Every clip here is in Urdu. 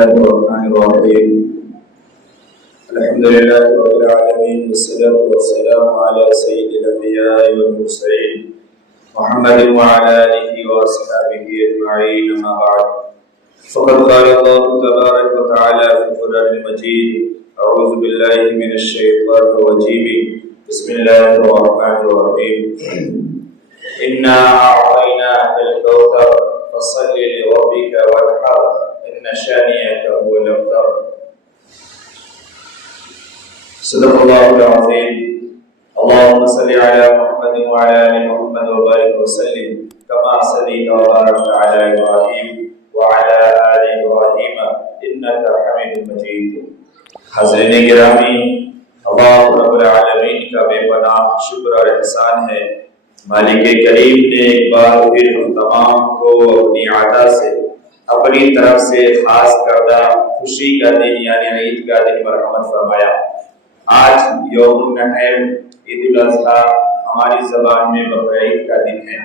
الله الرحمن الرحيم الحمد لله رب العالمين والصلاة والسلام على سيد الأنبياء والمرسلين محمد وعلى آله وأصحابه أجمعين أما بعد فقد قال الله تبارك وتعالى في القرآن المجيد أعوذ بالله من الشيطان الرجيم بسم الله الرحمن الرحيم إنا أعطيناك الكوثر فصل لربك وانحر إن شانئك هو الأبتر صدق الله العظيم اللهم صل على محمد وعلى آل محمد وبارك وسلم كما صليت وباركت على إبراهيم وعلى آل إبراهيم إنك حميد مجيد حاضرین گرامی اللہ رب العالمین کا بے پناہ شکر اور احسان ہے مالک کریم نے ایک بار پھر ہم تمام کو اپنی عطا سے اپنی طرف سے خاص کردہ خوشی کا دن یعنی عید کا دن مرحمت فرمایا۔ آج یوم النحر عید الاضحیٰ ہماری زبان میں بقرعید کا دن ہے۔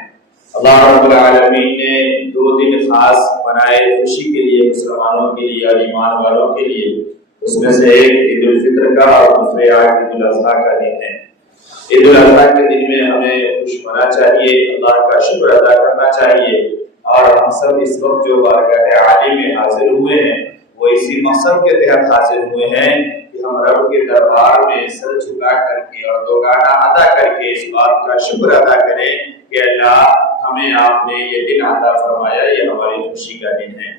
اللہ رب العالمین نے دو دن خاص بنائے خوشی کے لیے مسلمانوں کے لیے اور ایمان والوں کے لیے، اس میں سے ایک عید الفطر کا اور دوسرے آج عید الاضحیٰ کا دن ہے۔ عید الاضحیٰ کے دن میں ہمیں خوش ہونا چاہیے، اللہ کا شکر ادا کرنا چاہیے، اور ہم سب اس وقت جو بارگاہ عالی میں حاضر ہوئے ہیں وہ اسی مقصد کے تحت حاضر ہوئے ہیں کہ ہم رب کے دربار میں سر جھکا کر کے اور دو گانا ادا کر کے اس بات کا شکر ادا کریں کہ اللہ ہمیں آپ نے یہ دن عطا فرمایا، یہ ہماری خوشی کا دن ہے۔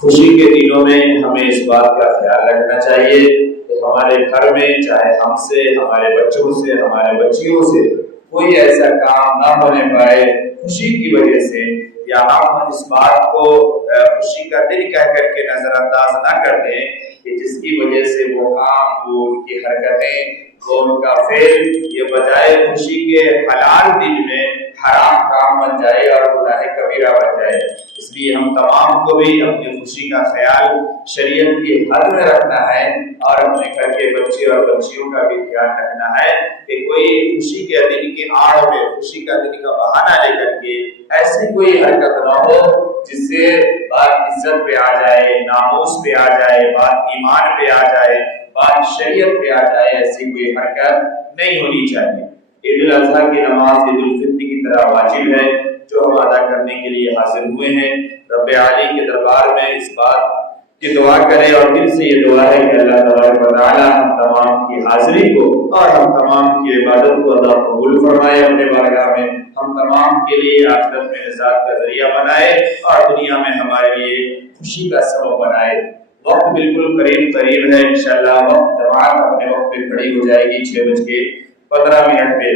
خوشی کے دنوں میں ہمیں اس بات کا خیال رکھنا چاہیے کہ ہمارے گھر میں چاہے ہم سے، ہمارے بچوں سے، ہمارے بچیوں سے کوئی ایسا کام نہ ہونے پائے خوشی کی وجہ سے، یا ہم اس بات کو خوشی کا دن کہہ کر کے نظر انداز نہ کر دیں کہ جس کی وجہ سے وہ کام، وہ ان کی حرکتیں، وہ ان کا فعل یہ بجائے خوشی کے حلال دن میں حرام کام بن جائے اور گناہ کبیرہ بن جائے۔ اس لیے ہم تمام کو بھی اپنی خوشی کا خیال شریعت کی حد میں رکھنا ہے اور اپنے گھر کے بچے اور بچیوں کا بھی دھیان رکھنا ہے کہ کوئی خوشی کے دن کی آڑ میں، خوشی کا دن کا بہانہ لے کر کے ایسی کوئی حرکت نہ ہو جس سے بات عزت پہ آ جائے، ناموس پہ آ جائے، بات ایمان پہ آ جائے، بات شریعت پہ آ جائے، ایسی کوئی حرکت نہیں ہونی چاہیے۔ عید الاضحیٰ کی نماز عید الفطر کی طرح واجب ہے جو ہم ادا کرنے کے لیے حاضر ہوئے ہیں۔ رب عالی کے دربار میں اس بات کی دعا کریں اور دل سے یہ دعا ہے کہ اللہ تبارک و تعالی ہم تمام کی حاضری کو اور ہم تمام کی عبادت کو اللہ قبول فرمائے اپنے بارگاہ میں، ہم تمام کے لیے آخرت میں نجات کا ذریعہ بنائے اور دنیا میں ہمارے لیے خوشی کا سبب بنائے۔ وقت بالکل قریب ہے، انشاءاللہ وقت جماعت اپنے وقت پہ کھڑی ہو جائے گی 6:15 پہ۔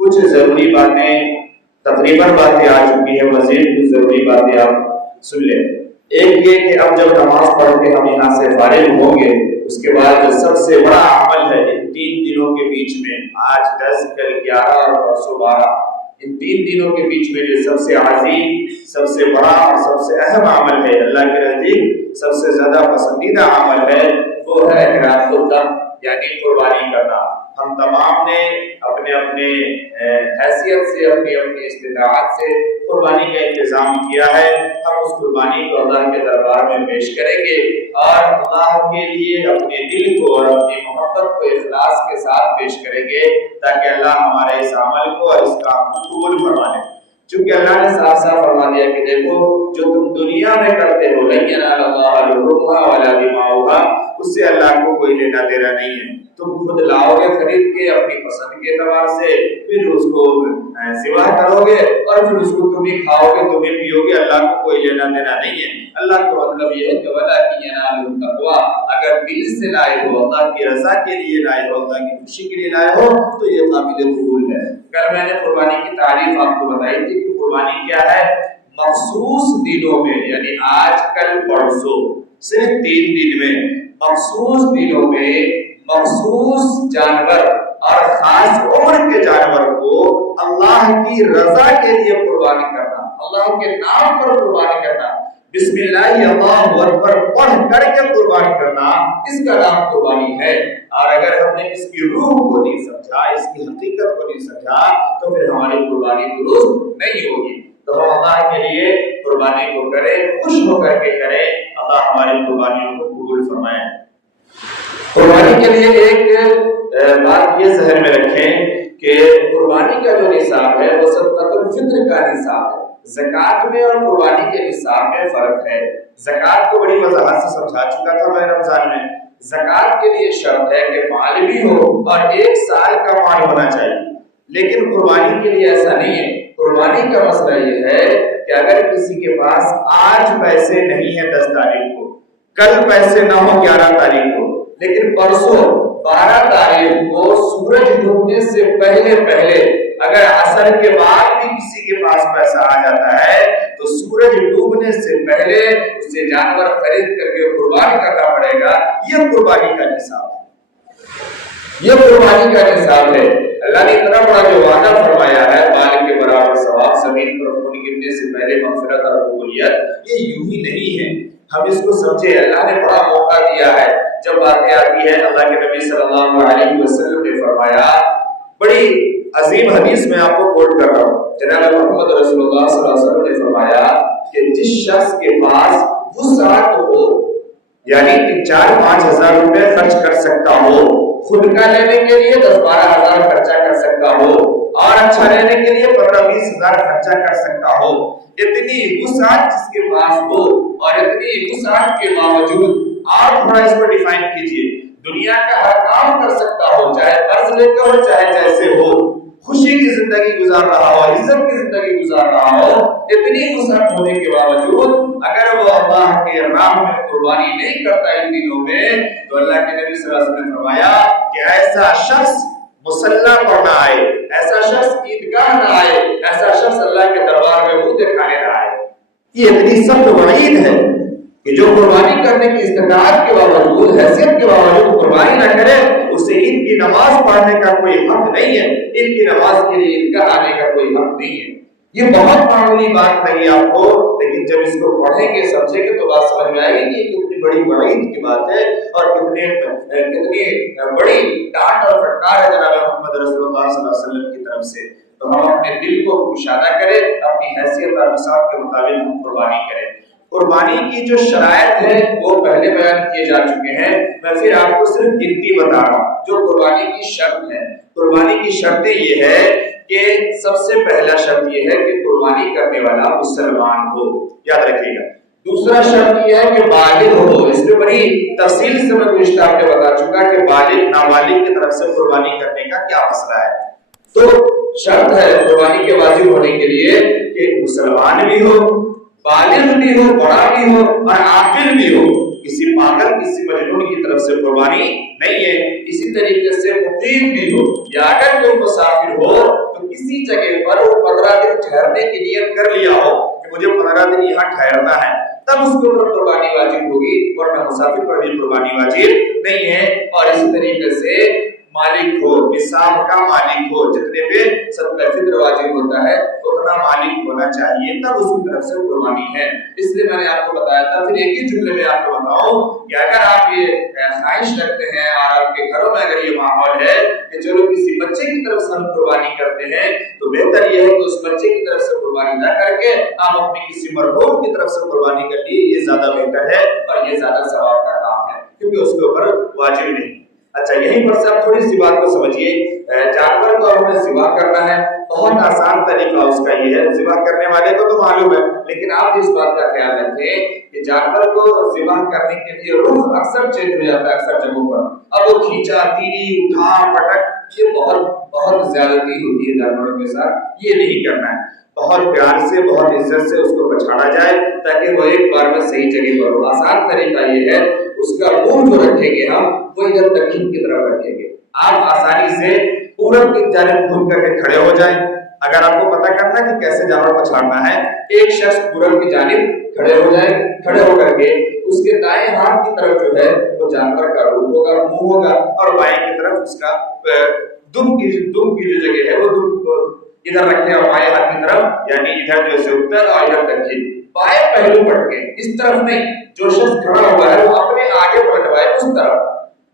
کچھ ضروری باتیں، تقریباً باتیں آ چکی ہے، مزید کچھ ضروری باتیں آپ سن لیں۔ ایک یہ کہ اب جب نماز پڑھ کے ہم یہاں سے فارغ ہوں گے، اس کے بعد جو سب سے بڑا عمل ہے ان 3 دنوں کے بیچ میں، آج 10 کل 11 اور پرسوں 12، ان 3 دنوں کے بیچ میں جو سب سے عظیم، سب سے بڑا اور سب سے اہم عمل ہے، اللہ کے نزدیک سب سے زیادہ پسندیدہ عمل ہے، وہ ہے احراق الدم یعنی قربانی کرنا۔ ہم تمام نے اپنے اپنے حیثیت سے، اپنی اپنی استطاعت سے قربانی کا انتظام کیا ہے۔ ہم اس قربانی کو اللہ کے دربار میں پیش کریں گے اور اللہ کے لیے اپنے دل کو اور اپنی محبت کو اخلاص کے ساتھ پیش کریں گے تاکہ اللہ ہمارے اس عمل کو اور اس کام کو قبول فرما لے۔ چونکہ اللہ نے صاف صاف فرما دیا کہ دیکھو جو تم دنیا میں کرتے ہو لن ینال اللہ لحومها ولا دماؤها، اس سے اللہ کو کوئی لینا دینا نہیں ہے۔ تم خود لاؤ گے خرید کے اپنی پسند کے اعتبار سے، پھر اس کو ذبح کرو گے اور پھر اس کو تم ہی کھاؤ گے، تم ہی پیو گے، اللہ کو کوئی لینا دینا نہیں ہے۔ اللہ کا مطلب یہ ہے کہ ولکن ینال التقوی، اگر دل سے لائے ہو، اللہ کی رضا کے لیے لائے ہو، اللہ کی خوشی کے لیے لائے ہو تو یہ قابل قبول ہے۔ کل میں نے قربانی کی تعریف آپ کو بتائی تھی کہ قربانی کیا ہے؟ مخصوص دنوں میں، یعنی آج کل پرسوں صرف 3 دن میں، مخصوص دنوں میں مخصوص جانور اور خاص عمر کے جانور کو اللہ کی رضا کے لیے قربانی کرنا، اللہ کے نام پر قربانی کرنا، بسم اللہ اللہ اکبر پڑھ کر کے قربانی کرنا، اس کا نام قربانی ہے۔ اور اگر ہم نے اس کی روح کو نہیں سمجھا، اس کی حقیقت کو نہیں سمجھا تو پھر ہماری قربانی درست نہیں ہوگی۔ تو ہم اللہ کے لیے قربانی کو کریں، خوش ہو کر کے کریں، اللہ ہماری قربانیوں کو قبول فرمائے۔ قربانی کے لیے ایک بات یہ ذہن میں رکھیں کہ قربانی کا جو نصاب ہے وہ صدقۃ الفطر کا نصاب ہے۔ زکوٰۃ میں اور قربانی کے نصاب میں فرق ہے۔ زکوٰۃ کو بڑی وضاحت سے سمجھا چکا تھا میں رمضان میں۔ زکوٰۃ کے لیے شرط ہے کہ مال بھی ہو اور 1 سال کا مال ہونا چاہیے، لیکن قربانی کے لیے ایسا نہیں ہے۔ قربانی کا مسئلہ یہ ہے کہ اگر کسی کے پاس آج پیسے نہیں ہیں 10 تاریخ کو، کل پیسے نہ ہو 11 تاریخ کو، لیکن پرسوں 12 تاریخ کو سورج ڈوبنے سے پہلے اگر عصر کے بعد بھی کسی کے پاس پیسہ آ جاتا ہے تو سورج ڈوبنے سے پہلے اسے جانور خرید کر کے قربان کرنا پڑے گا۔ یہ قربانی کا نصاب ہے، یہ قربانی کا نصاب ہے۔ اللہ نے اتنا بڑا جو وعدہ فرمایا ہے، مال کے برابر ثواب، زمین پر خون گرنے سے پہلے مغفرت اور قبولیت، یہ یوں ہی نہیں ہے۔ ہم اس کو سمجھے، اللہ نے بڑا موقع دیا ہے۔ جب باتیں آتی ہے، اللہ کے نبی صلی اللہ علیہ وسلم نے فرمایا، بڑی عظیم حدیث میں آپ کو کوٹ کر رہا ہوں، جناب محمد رسول اللہ صلی اللہ علیہ وسلم نے فرمایا کہ جس شخص کے پاس وسعت ہو، یعنی کہ 4-5 ہزار روپے خرچ کر سکتا ہو، خود کا لینے کے لیے 10-12 ہزار خرچہ کر سکتا ہو اور اچھا لینے کے لیے 15-20 ہزار خرچہ کر سکتا ہو، اتنی وسعت جس کے پاس ہو اور اتنی وسعت کے باوجود آپ تھوڑا اس کو ڈیفائن کیجئے، دنیا کا ہر کام کر سکتا ہو، چاہے قرض لے کر ہو چاہے جیسے ہو، خوشی کی زندگی گزار رہا ہو، عزت کی زندگی گزار رہا ہو، اتنی وسعت ہونے کے باوجود اگر وہ اللہ کے راہ میں قربانی نہیں کرتا ان دنوں میں، تو اللہ کے نبی صلی اللہ علیہ وسلم نے فرمایا کہ ایسا شخص مصلی پر نہ آئے، ایسا شخص عیدگاہ نہ آئے، ایسا شخص اللہ کے دربار میں منہ دکھانے نہ آئے۔ یہ اتنی سخت وعید ہے کہ جو قربانی کرنے کی استطاعت کے باوجود، حیثیت کے باوجود قربانی نہ کرے، اسے عید کی نماز پڑھنے کا کوئی حق نہیں ہے، عید کی نماز کے لیے عیدگاہ آنے کا کوئی حق نہیں ہے۔ یہ بہت معمولی بات نہیں آپ کو، لیکن جب اس کو پڑھیں گے سمجھیں گے تو بات سمجھ میں آئے گی کہ کتنی بڑی وعید کی بات ہے اور کتنی بڑی ڈانٹ اور پھٹکار ہے جناب محمد رسول اللہ صلی اللہ علیہ وسلم کی طرف سے۔ تو ہم اپنے دل کو کشادہ کریں، اپنی حیثیت اور نصاب کے مطابق ہم قربانی کریں۔ قربانی کی جو شرائط ہے وہ پہلے بیان کیے جا چکے ہیں، میں پھر آپ کو صرف گنتی بتا رہا ہوں جو قربانی کی شرط ہے۔ قربانی کی شرطیں یہ ہے کہ سب سے پہلا شرط یہ ہے کہ قربانی کرنے والا مسلمان ہو، یاد رکھیے گا۔ دوسرا شرط یہ ہے کہ بالغ ہو، اس میں بڑی تفصیل سے میں گزشتہ آپ نے بتا چکا کہ بالغ نابالغ کی طرف سے قربانی کرنے کا کیا مسئلہ ہے۔ تو شرط ہے قربانی کے واجب ہونے کے لیے کہ مسلمان بھی ہو، بالغ بھی ہو، بڑا بھی ہو اور عاقل بھی ہو، کسی پاگل کسی مجنون کی طرف سے قربانی نہیں ہے۔ اسی طریقے سے مقیم بھی ہو، یا اگر کوئی مسافر ہو تو کسی جگہ پر وہ 15 دن ٹھہرنے کی نیت کر لیا ہو کہ مجھے 15 دن یہاں ٹھہرنا ہے، تب اس کے اوپر قربانی واجب ہوگی، ورنہ مسافر پر بھی قربانی واجب نہیں ہے۔ اور اسی طریقے سے مالک ہو، نصاب کا مالک ہو، جتنے پہ صدقہ فطر واجب ہوتا ہے اتنا مالک ہونا چاہیے، تب اس کی طرف سے قربانی ہے۔ اس لیے میں نے آپ کو بتایا تھا، پھر ایک ہی جملے میں آپ کو بتاؤں کہ اگر آپ یہ خواہش رکھتے ہیں اور آپ کے گھروں میں اگر یہ ماحول ہے کہ چلو کسی بچے کی طرف سے ہم قربانی کرتے ہیں، تو بہتر یہ ہے کہ اس بچے کی طرف سے قربانی نہ کر کے آپ اپنی کسی مرحوم کی طرف سے قربانی کر لیے، یہ زیادہ بہتر ہے اور یہ زیادہ ثواب کا کام ہے، کیونکہ اس کے اوپر واجب نہیں۔ اچھا، یہیں پر سے آپ تھوڑی سی بات کو سمجھیے، جانور کو ہمیں ذبح کرنا ہے، بہت آسان طریقہ اس کا یہ ہے، ذبح کرنے والے کو تو معلوم ہے، لیکن آپ اس بات کا خیال رکھیں کہ جانور کو ذبح کرنے کے لیے رخ اکثر چینج ہو جاتا ہے اکثر جگہوں پر، اب وہ کھینچا تیری اٹھا پٹک، یہ بہت زیادتی ہوتی ہے جانوروں کے ساتھ، یہ نہیں کرنا ہے۔ بہت پیار سے بہت عزت سے اس کو بچھاڑا جائے تاکہ وہ ایک بار میں صحیح جگہ پر ہو۔ آسان طریقہ یہ ہے، اس کا منہ جو رکھیں گے ہم وہ ادھر دکھن کی طرف رکھیں گے، آپ آسانی سے پورب کی جانب گھوم کر کے کھڑے ہو جائیں۔ اگر آپ کو پتہ کرنا کہ کیسے جانور پچھاڑنا ہے، ایک شخص پورب کی جانب کھڑے ہو جائے، کھڑے ہو کر کے اس کے دائیں ہاتھ کی طرف جو ہے وہ جانور کا روح ہوگا، منہ ہوگا، اور بائیں کی طرف اس کا دم کی جو جگہ ہے وہ دم ادھر رکھے اور بائیں ہاتھ کی طرف، یعنی ادھر جو سے اتر اور ادھر دکھن، بائیں پہلو پٹکے، اس طرف نہیں۔ جو شخص کھڑا ہوا ہے وہ اپنے آگے پلٹوائے اس طرف،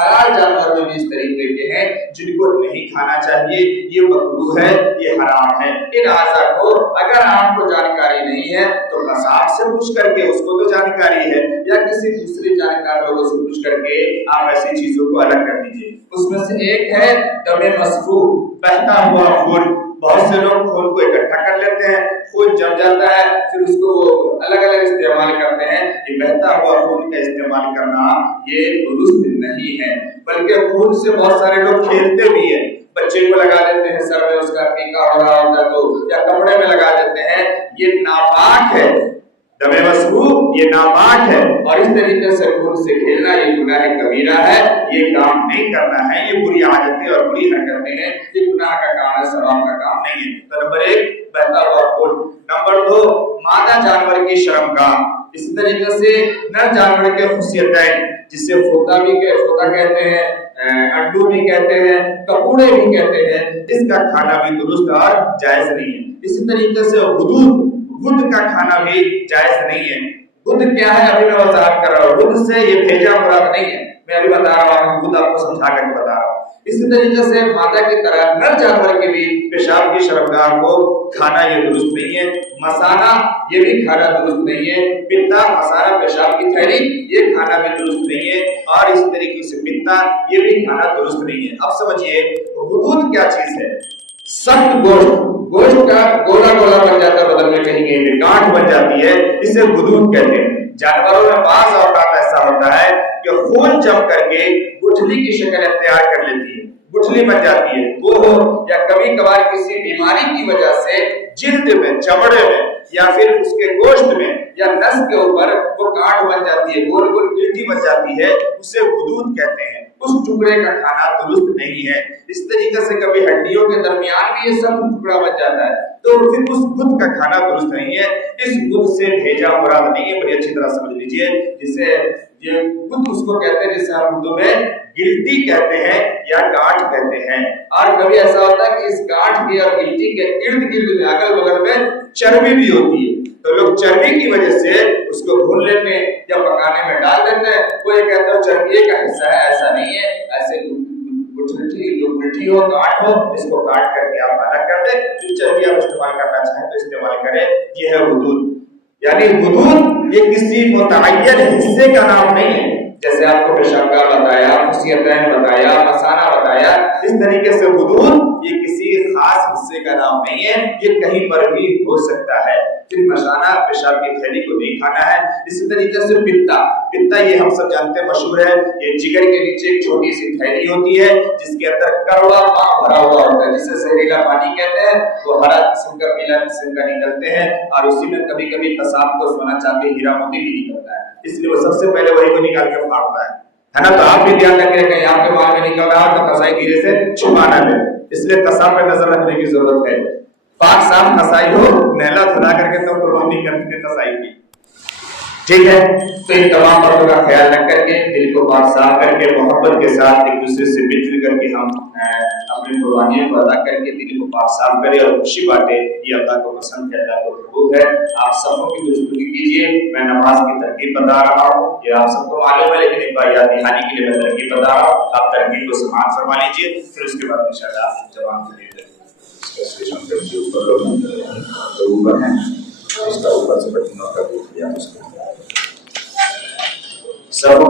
حلال جانور میں بھی اس طریقے کے ہیں جن کو نہیں کھانا چاہیے، یہ مکروہ ہے، یہ حرام ہے۔ ان اعضاء کو اگر آپ کو جانکاری نہیں ہے تو قصاب سے پوچھ کر کے، اس کو تو جانکاری ہے، یا کسی دوسرے جانکار لوگوں سے پوچھ کر کے آپ ایسی چیزوں کو الگ کر دیجیے۔ اس میں سے ایک ہے دم مسفوح، بہتا ہوا خون۔ بہت سے لوگ خون کو اکٹھا کر لیتے ہیں، خون جم جاتا ہے، پھر اس کو الگ الگ استعمال کرتے ہیں۔ یہ بہتا ہوا خون کا استعمال کرنا یہ درست نہیں ہے، بلکہ خون سے بہت سارے لوگ کھیلتے بھی ہیں، بچے کو لگا دیتے ہیں سر میں، اس کا ٹیکا ہو رہا ہوتا ہے تو، یا کپڑے میں لگا دیتے ہیں، یہ ناپاک ہے۔ دم مسفوح یہ ناپاک ہے، اور اس طریقے سے خون سے کھیلنا یہ گناہ کبیرہ ہے، یہ کام نہیں کرنا ہے، یہ بری عادتیں اور بری حرکتیں ہیں، یہ گناہ کا کام ہے، ثواب کا کام نہیں ہے۔ تو نمبر 1 بہتا ہوا خون۔ نمبر 2 مادہ جانور کی شرمگاہ، اس طریقے سے نر جانور کے خصیتین، جسے فوطا کہتے ہیں، انڈو بھی کہتے ہیں، کپوڑے بھی کہتے ہیں، اس کا کھانا بھی درست اور جائز نہیں ہے۔ اسی طریقے سے غدود کا کھانا بھی جائز نہیں ہے۔ غد کیا ہے ابھی میں وضاحت کر رہا ہوں، غد سے یہ بھیجا مراد نہیں ہے، میں ابھی بتا رہا ہوں، خود آپ کو سمجھا کر بتا رہا ہوں۔ اسی طریقے سے مادہ کی طرح نر جانور کے بھی پیشاب کی شرمگاہ کو کھانا یہ درست نہیں ہے۔ مثانہ یہ بھی کھانا درست نہیں ہے۔ پتا مثانہ پیشاب کی تھیلی یہ کھانا بھی درست نہیں ہے، اور اس طریقے سے پتا یہ بھی کھانا درست نہیں ہے۔ اب سمجھیے غدود کیا چیز ہے؟ سخت گوشت کا گولا گولا بن جاتا ہے، بدن میں کہیں کہیں پہ گانٹھ بن جاتی ہے، اسے غدود کہتے ہیں۔ جانوروں میں بعض اوقات ایسا ہوتا ہے کہ خون جم کر کے گٹھلی کی شکل اختیار کر لیتی ہے، گٹھلی بن جاتی ہے، وہ ہو یا کبھی کبھار کسی بیماری کی وجہ سے جلد میں، چمڑے میں، یا پھر اس کے گوشت میں یا نس کے اوپر وہ گانٹھ بن جاتی ہے، گول گول گلٹی بن جاتی ہے، اسے غدود کہتے ہیں۔ اس ٹکڑے کا کھانا درست نہیں ہے۔ اس طریقے سے کبھی ہڈیوں کے درمیان بھی یہ سب ٹکڑا بن جاتا ہے، تو پھر اس خود کا کھانا درست نہیں ہے۔ اس خود سے بھیجا مراد نہیں ہے، بڑی اچھی طرح سمجھ لیجئے، جسے یہ خود اس کو کہتے ہیں، جسے ہم اردو میں گلٹی کہتے ہیں یا گانٹھ کہتے ہیں۔ اور کبھی ایسا ہوتا ہے کہ اس گانٹھ کی اور گلٹی کے ارد گرد میں، اگل بغل میں چربی بھی ہوتی ہے، تو لوگ چربی کی وجہ سے اس کو بھون لیتے ہیں یا پکانے میں ڈال دیتے ہیں، وہ یہ کہتے ہیں چربی کا حصہ ہے، ایسا نہیں ہے۔ ایسے گٹھی ہو، گانٹھ ہو، اس کو کاٹ کر کے آپ الگ کر دیں، جو چربی آپ استعمال کرنا چاہیں تو استعمال کریں۔ یہ ہے غدود، یعنی غدود یہ کسی متعین حصے کا نام نہیں ہے، جیسے آپ کو پیشابگاہ بتایا، خصیتین بتایا، مثانہ بتایا، اس طریقے سے غدود یہ کسی خاص حصے کا نام نہیں ہے، یہ کہیں پر بھی ہو سکتا ہے۔ پھر مثانہ پیشاب کی تھیلی کو نہیں کھانا ہے۔ اسی طریقے سے پتا یہ ہم سب جانتے ہیں، مشہور ہے، یہ جگر کے نیچے ایک چھوٹی سی تھیلی ہوتی ہے جس کے اندر کڑوا پان بھرا ہوا ہوتا ہے، جسے زہریلا پانی کہتے ہیں، وہ ہرا قسم کا، پیلا قسم کا نکلتے ہیں، اور اسی میں کبھی کبھی قصاب کو سونا چاندی ہیرا موتی بھی نکلتا ہے، اس لیے وہ سب سے پہلے وہی کو نکال کر پھاڑتا ہے نا۔ تو آپ بھی دھیان رکھیں کہ آپ کے مال میں نکل رہا ہے تو قصائی دھیرے سے چھپانا ہے، اس لیے قصاب پہ نظر رکھنے کی ضرورت ہے۔ پاک صاف قصائی ہو، نہلا دھلا کر کے تو قربانی کرتے ہیں قصائی کی، ٹھیک ہے۔ تو ان تمام باتوں کا خیال رکھ کر کے، دل کو پاک صاف کر کے، محبت کے ساتھ ایک دوسرے سے مل جل کر کے ہم اپنی قربانیوں کو ادا کر کے دل کو پاک صاف کریں اور خوشی بانٹیں، یہ اللہ کو پسند ہے، اللہ کو محبوب ہے۔ آپ سبوں کی درستگی کیجیے۔ میں نماز کی ترغیب بتا رہا ہوں، یہ آپ سب کو معلوم ہے، لیکن ایک بار یاد دہانی کے لیے میں ترغیب بتا رہا ہوں، آپ ترغیب کو سماعت فرما لیجیے، پھر اس کے بعد انشاءاللہ جوان سے لے لیں۔ سبوں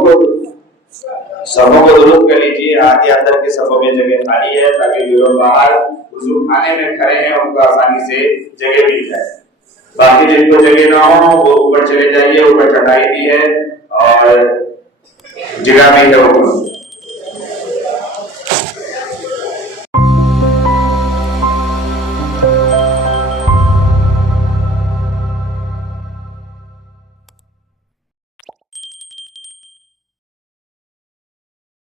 کو درست کر لیجیے، آگے اندر کے سبوں میں جگہ خالی ہے تاکہ جو لوگ باہر وضو خانے میں کھڑے ہیں ان کو آسانی سے جگہ مل جائے۔ باقی جن کو جگہ نہ ہو وہ اوپر چلے جائیے، اوپر چٹائی بھی ہے اور جگہ بھی ہے اوپر۔